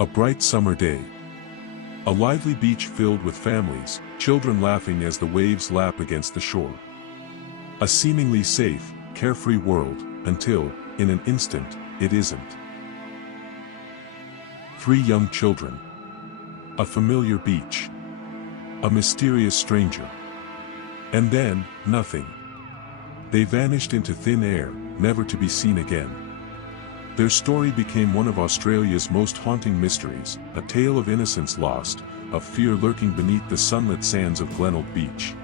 A bright summer day. A lively beach filled with families, children laughing as the waves lap against the shore. A seemingly safe, carefree world, until, in an instant, it isn't. 3 young children. A familiar beach. A mysterious stranger. And then, nothing. They vanished into thin air, never to be seen again. Their story became one of Australia's most haunting mysteries, a tale of innocence lost, of fear lurking beneath the sunlit sands of Glenelg Beach.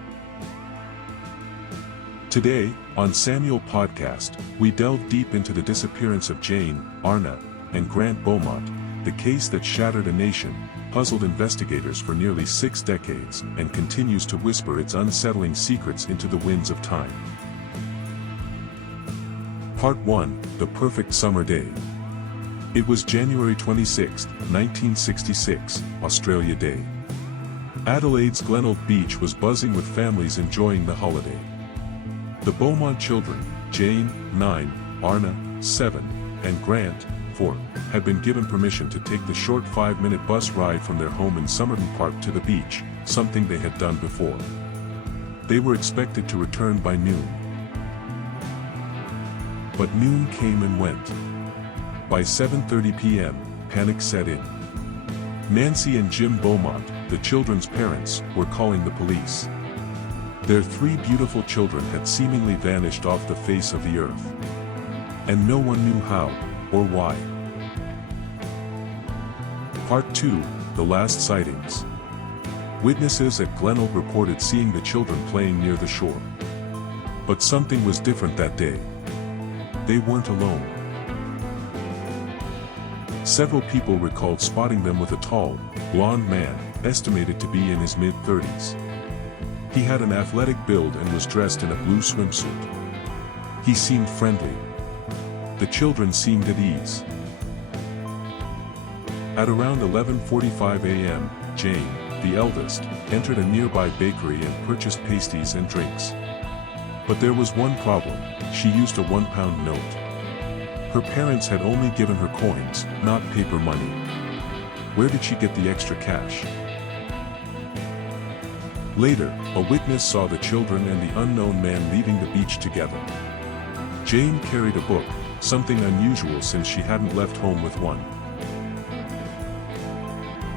Today, on Samuel Podcast, we delve deep into the disappearance of Jane, Arnna, and Grant Beaumont, the case that shattered a nation, puzzled investigators for nearly 6 decades, and continues to whisper its unsettling secrets into the winds of time. Part 1, The Perfect Summer Day. It was January 26, 1966, Australia Day. Adelaide's Glenelg Beach was buzzing with families enjoying the holiday. The Beaumont children, Jane, 9, Arnna, 7, and Grant, 4, had been given permission to take the short 5-minute bus ride from their home in Somerton Park to the beach, something they had done before. They were expected to return by noon. But noon came and went. By 7:30 p.m., panic set in. Nancy and Jim Beaumont, the children's parents, were calling the police. Their 3 beautiful children had seemingly vanished off the face of the earth. And no one knew how, or why. Part 2, The Last Sightings. Witnesses at Glenelg reported seeing the children playing near the shore. But something was different that day. They weren't alone. Several people recalled spotting them with a tall, blond man, estimated to be in his mid-30s. He had an athletic build and was dressed in a blue swimsuit. He seemed friendly. The children seemed at ease. At around 11:45 a.m., Jane, the eldest, entered a nearby bakery and purchased pasties and drinks. But there was one problem: she used a £1 note. Her parents had only given her coins, not paper money. Where did she get the extra cash? Later, a witness saw the children and the unknown man leaving the beach together. Jane carried a book, something unusual since she hadn't left home with one.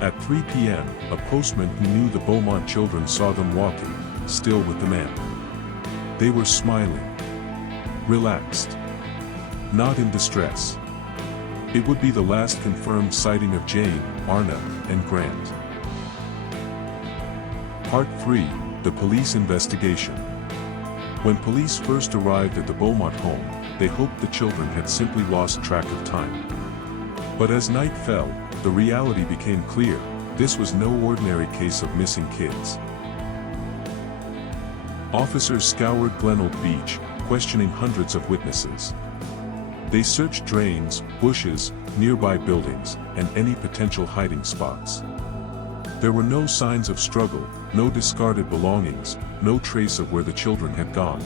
At 3 p.m., a postman who knew the Beaumont children saw them walking, still with the man. They were smiling. Relaxed. Not in distress. It would be the last confirmed sighting of Jane, Arnna, and Grant. Part 3, The Police Investigation. When police first arrived at the Beaumont home, they hoped the children had simply lost track of time. But as night fell, the reality became clear: this was no ordinary case of missing kids. Officers scoured Glenelg Beach, questioning hundreds of witnesses. They searched drains, bushes, nearby buildings, and any potential hiding spots. There were no signs of struggle, no discarded belongings, no trace of where the children had gone.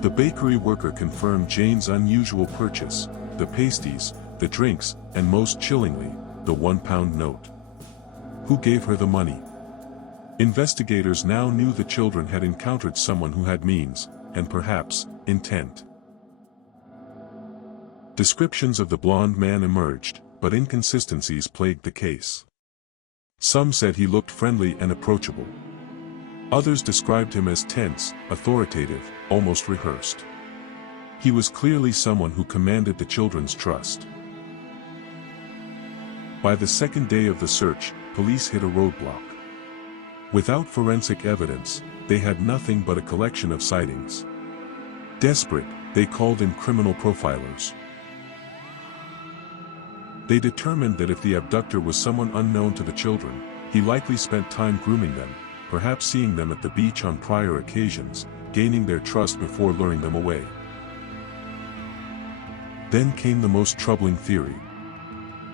The bakery worker confirmed Jane's unusual purchase: the pasties, the drinks, and most chillingly, the £1 note. Who gave her the money? Investigators now knew the children had encountered someone who had means, and perhaps, intent. Descriptions of the blond man emerged, but inconsistencies plagued the case. Some said he looked friendly and approachable. Others described him as tense, authoritative, almost rehearsed. He was clearly someone who commanded the children's trust. By the second day of the search, police hit a roadblock. Without forensic evidence, they had nothing but a collection of sightings. Desperate, they called in criminal profilers. They determined that if the abductor was someone unknown to the children, he likely spent time grooming them, perhaps seeing them at the beach on prior occasions, gaining their trust before luring them away. Then came the most troubling theory.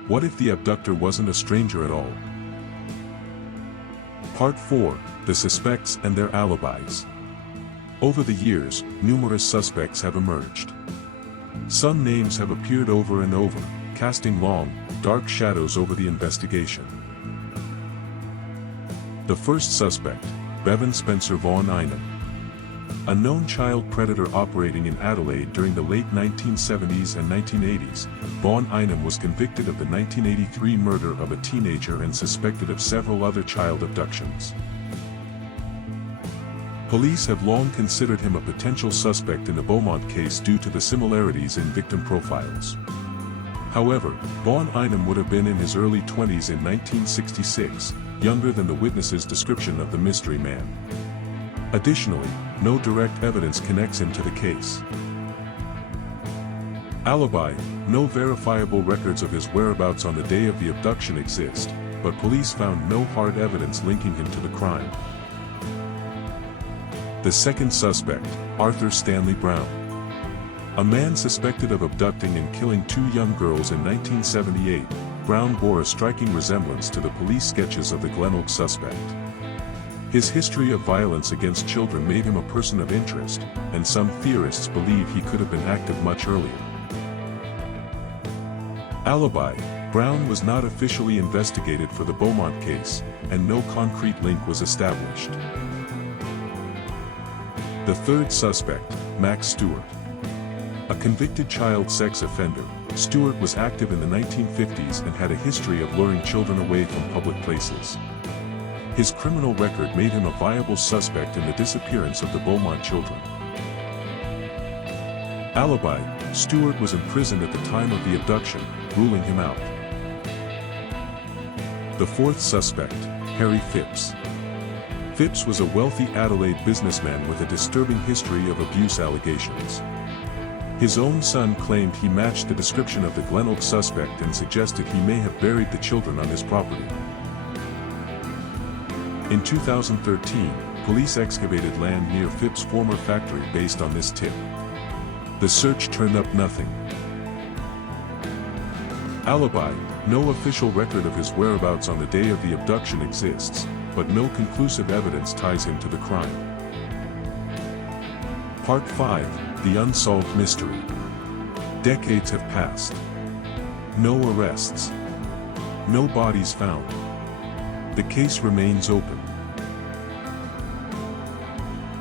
What if the abductor wasn't a stranger at all? Part 4, The Suspects and Their Alibis. Over the years, numerous suspects have emerged. Some names have appeared over and over: casting long, dark shadows over the investigation. The first suspect, Bevan Spencer Vaughan Ingham. A known child predator operating in Adelaide during the late 1970s and 1980s, Vaughan Ingham was convicted of the 1983 murder of a teenager and suspected of several other child abductions. Police have long considered him a potential suspect in the Beaumont case due to the similarities in victim profiles. However, Vaughan Ingham would have been in his early 20s in 1966, younger than the witness's description of the mystery man. Additionally, no direct evidence connects him to the case. Alibi: no verifiable records of his whereabouts on the day of the abduction exist, but police found no hard evidence linking him to the crime. The second suspect, Arthur Stanley Brown. A man suspected of abducting and killing two young girls in 1978, Brown bore a striking resemblance to the police sketches of the Glenelg suspect. His history of violence against children made him a person of interest, and some theorists believe he could have been active much earlier. Alibi: Brown was not officially investigated for the Beaumont case, and no concrete link was established. The third suspect, Max Stewart. A convicted child sex offender, Stewart was active in the 1950s and had a history of luring children away from public places. His criminal record made him a viable suspect in the disappearance of the Beaumont children. Alibi: Stewart was imprisoned at the time of the abduction, ruling him out. The fourth suspect, Harry Phipps. Phipps was a wealthy Adelaide businessman with a disturbing history of abuse allegations. His own son claimed he matched the description of the Glenelg suspect and suggested he may have buried the children on his property. In 2013, police excavated land near Phipps' former factory based on this tip. The search turned up nothing. Alibi: no official record of his whereabouts on the day of the abduction exists, but no conclusive evidence ties him to the crime. Part 5: The Unsolved Mystery. Decades have passed. No arrests. No bodies found. The case remains open.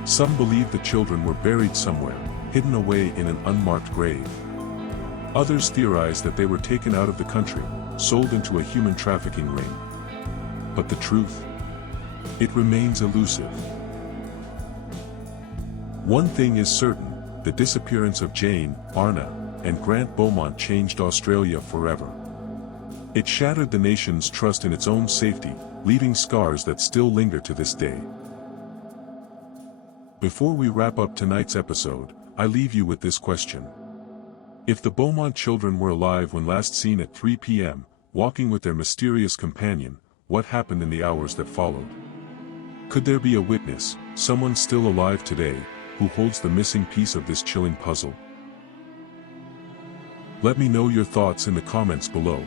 Some believe the children were buried somewhere, hidden away in an unmarked grave. Others theorize that they were taken out of the country, sold into a human trafficking ring. But the truth? It remains elusive. One thing is certain: the disappearance of Jane, Arnna, and Grant Beaumont changed Australia forever. It shattered the nation's trust in its own safety, leaving scars that still linger to this day. Before we wrap up tonight's episode, I leave you with this question. If the Beaumont children were alive when last seen at 3 p.m., walking with their mysterious companion, what happened in the hours that followed? Could there be a witness, someone still alive today, who holds the missing piece of this chilling puzzle? Let me know your thoughts in the comments below.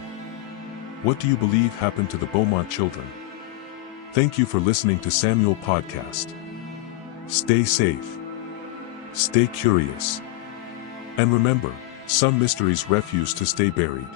What do you believe happened to the Beaumont children? Thank you for listening to Samuel Podcast. Stay safe. Stay curious. And remember, some mysteries refuse to stay buried.